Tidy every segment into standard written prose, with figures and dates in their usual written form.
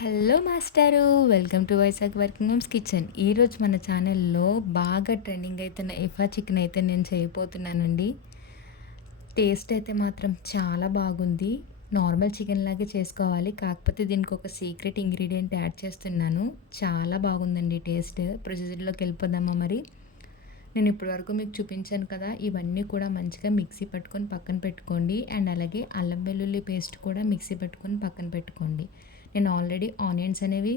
Hello మాస్టారు. Welcome to Vizag working homes kitchen. ఈరోజు మన ఛానల్‌లో బాగా ట్రెండింగ్ అయితున్న ఎఫా చికెన్ అయితే నేను చేయబోతున్నానండి. టేస్ట్ అయితే మాత్రం చాలా బాగుంది. నార్మల్ చికెన్ లాగే చేసుకోవాలి. కాకపోతే దీనికి ఒక సీక్రెట్ ఇంగ్రీడియంట్ యాడ్ చేస్తున్నాను. చాలా బాగుందండి టేస్ట్. ప్రొసీజర్‌లోకి వెళ్ళిపోదామా మరి? నేను ఇప్పటివరకు మీకు చూపించాను కదా! ఇవన్నీ కూడా మంచిగా మిక్సీ పట్టుకొని పక్కన పెట్టుకోండి. అండ్ అలాగే అల్లం వెల్లుల్లి పేస్ట్ కూడా మిక్సీ పట్టుకొని పక్కన పెట్టుకోండి. నేను ఆల్రెడీ ఆనియన్స్ అనేవి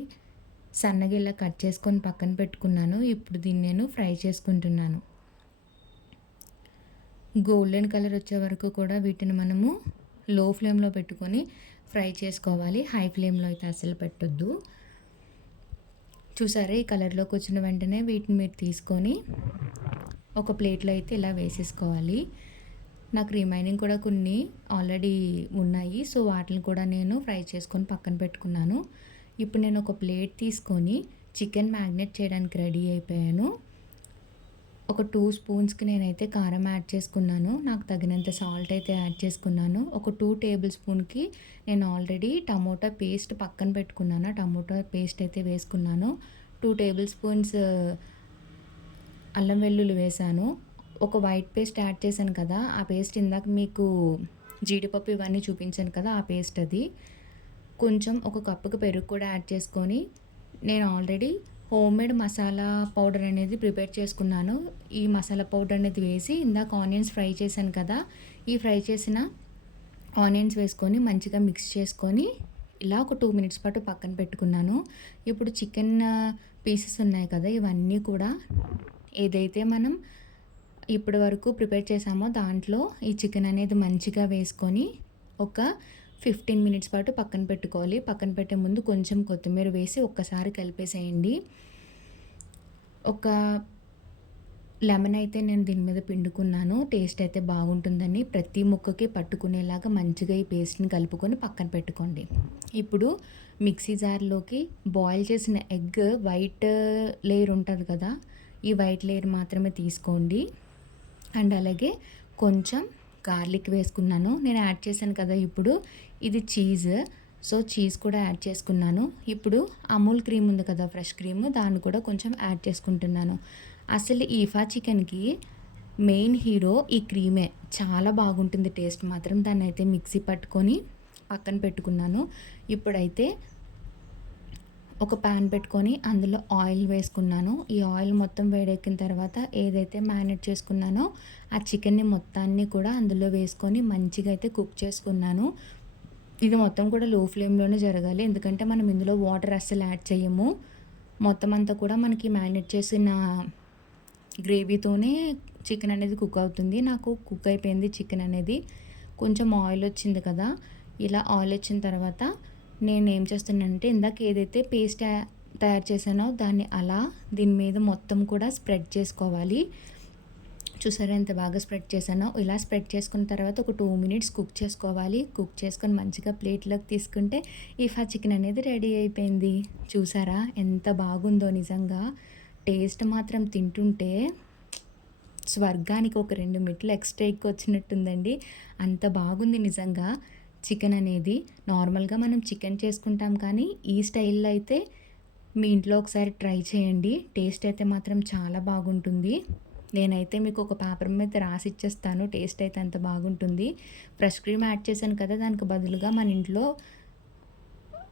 సన్నగా ఇలా కట్ చేసుకొని పక్కన పెట్టుకున్నాను. ఇప్పుడు దీన్ని నేను ఫ్రై చేసుకుంటున్నాను. గోల్డెన్ కలర్ వచ్చే వరకు కూడా వీటిని మనము లో ఫ్లేమ్‌లో పెట్టుకొని ఫ్రై చేసుకోవాలి. హై ఫ్లేమ్‌లో అయితే అస్సలు పెట్టొద్దు. చూసారా ఈ కలర్‌లోకి వచ్చిన వెంటనే వీటిని మీరు తీసుకొని ఒక ప్లేట్‌లో అయితే ఇలా వేసేసుకోవాలి. నాకు రిమైనింగ్ కూడా కొన్ని ఆల్రెడీ ఉన్నాయి. సో, వాటిని కూడా నేను ఫ్రై చేసుకొని పక్కన పెట్టుకున్నాను. ఇప్పుడు నేను ఒక ప్లేట్ తీసుకొని చికెన్ మ్యాగ్నేట్ చేయడానికి రెడీ అయిపోయాను. ఒక 2 స్పూన్స్‌కి నేనైతే కారం యాడ్ చేసుకున్నాను. నాకు తగినంత సాల్ట్ అయితే యాడ్ చేసుకున్నాను. ఒక 2 టేబుల్ స్పూన్‌కి నేను ఆల్రెడీ టమోటా పేస్ట్ పక్కన పెట్టుకున్నాను. టమోటా పేస్ట్ అయితే వేసుకున్నాను. 2 టేబుల్ స్పూన్స్ అల్లం వెల్లుల్లి వేశాను. ఒక వైట్ పేస్ట్ యాడ్ చేశాను కదా! ఆ పేస్ట్ ఇందాక మీకు జీడిపప్పు ఇవన్నీ చూపించాను కదా! ఆ పేస్ట్ అది. కొంచెం ఒక కప్పుకి పెరుగు కూడా యాడ్ చేసుకొని, నేను ఆల్రెడీ హోమ్‌మేడ్ మసాలా పౌడర్ అనేది ప్రిపేర్ చేసుకున్నాను. ఈ మసాలా పౌడర్ అనేది వేసి ఇందాక ఆనియన్స్ ఫ్రై చేశాను కదా! ఈ ఫ్రై చేసిన ఆనియన్స్ వేసుకొని మంచిగా మిక్స్ చేసుకొని, ఇలా ఒక 2 మినిట్స్ పాటు పక్కన పెట్టుకున్నాను. ఇప్పుడు చికెన్ పీసెస్ ఉన్నాయి కదా! ఇవన్నీ కూడా ఏదైతే మనం ఇప్పటి వరకు ప్రిపేర్ చేసామో దాంట్లో ఈ చికెన్ అనేది మంచిగా వేసుకొని ఒక 15 మినిట్స్ పాటు పక్కన పెట్టుకోవాలి. పక్కన పెట్టే ముందు కొంచెం కొత్తిమీర వేసి ఒక్కసారి కలిపేసేయండి. ఒక లెమన్ అయితే నేను దీని మీద పిండుకున్నాను. టేస్ట్ అయితే బాగుంటుందని. ప్రతి ముక్కకి పట్టుకునేలాగా మంచిగా ఈ పేస్ట్‌ని కలుపుకొని పక్కన పెట్టుకోండి. ఇప్పుడు మిక్సీ జార్‌లోకి బాయిల్ చేసిన ఎగ్ వైట్ లేయర్ ఉంటది కదా! ఈ వైట్ లేయర్ మాత్రమే తీసుకోండి. అండ్ అలాగే కొంచెం గార్లిక్ వేసుకున్నాను. నేను యాడ్ చేశాను కదా! ఇప్పుడు ఇది చీజ్. సో, చీజ్ కూడా యాడ్ చేసుకున్నాను. ఇప్పుడు అమూల్ క్రీమ్ ఉంది కదా! ఫ్రెష్ క్రీమ్ దాన్ని కూడా కొంచెం యాడ్ చేసుకుంటున్నాను. అసలు ఈ ఈఫా చికెన్‌కి మెయిన్ హీరో ఈ క్రీమే. చాలా బాగుంటుంది టేస్ట్ మాత్రం. దాన్నయితే మిక్సీ పట్టుకొని పక్కన పెట్టుకున్నాను. ఇప్పుడైతే ఒక పాన్ పెట్టుకొని అందులో ఆయిల్ వేసుకున్నాను. ఈ ఆయిల్ మొత్తం వేడెక్కిన తర్వాత ఏదైతే మ్యారినేట్ చేసుకున్నానో ఆ చికెన్‌ని మొత్తాన్ని కూడా అందులో వేసుకొని మంచిగా అయితే కుక్ చేసుకున్నాను. ఇది మొత్తం కూడా లో ఫ్లేమ్‌లోనే జరగాలి. ఎందుకంటే మనం ఇందులో వాటర్ అస్సలు యాడ్ చేయము. మొత్తం అంతా కూడా మనకి మ్యారినేట్ చేసిన గ్రేవీతోనే చికెన్ అనేది కుక్ అవుతుంది. నాకు కుక్ అయిపోయింది చికెన్ అనేది. కొంచెం ఆయిల్ వచ్చింది కదా! ఇలా ఆయిల్ వచ్చిన తర్వాత నేనేం చేస్తున్నానంటే ఇందాక ఏదైతే పేస్ట్ తయారు చేశానో దాన్ని అలా దీని మీద మొత్తం కూడా స్ప్రెడ్ చేసుకోవాలి. చూసారా ఎంత బాగా స్ప్రెడ్ చేశానో? ఇలా స్ప్రెడ్ చేసుకున్న తర్వాత ఒక 2 మినిట్స్ కుక్ చేసుకోవాలి. కుక్ చేసుకొని మంచిగా ప్లేట్‌లోకి తీసుకుంటే ఈఫా చికెన్ అనేది రెడీ అయిపోయింది. చూసారా ఎంత బాగుందో నిజంగా. టేస్ట్ మాత్రం తింటుంటే స్వర్గానికి ఒక 2 మెట్లు ఎక్స్‌ట్రా ఎక్కొచ్చినట్టుందండి. అంత బాగుంది నిజంగా చికెన్ అనేది. నార్మల్‌గా మనం చికెన్ చేసుకుంటాం కానీ ఈ స్టైల్‌లో అయితే మీ ఇంట్లో ఒకసారి ట్రై చేయండి. టేస్ట్ అయితే మాత్రం చాలా బాగుంటుంది. నేనైతే మీకు ఒక పేపర్ మీద రాసి ఇచ్చేస్తాను. టేస్ట్ అయితే అంత బాగుంటుంది. ఫ్రెష్ క్రీమ్ యాడ్ చేశాను కదా! దానికి బదులుగా మన ఇంట్లో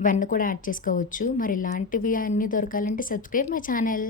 వెన్న కూడా యాడ్ చేసుకోవచ్చు. మరి ఇలాంటివి అన్నీ దొరకాలంటే సబ్స్క్రైబ్ మై ఛానల్.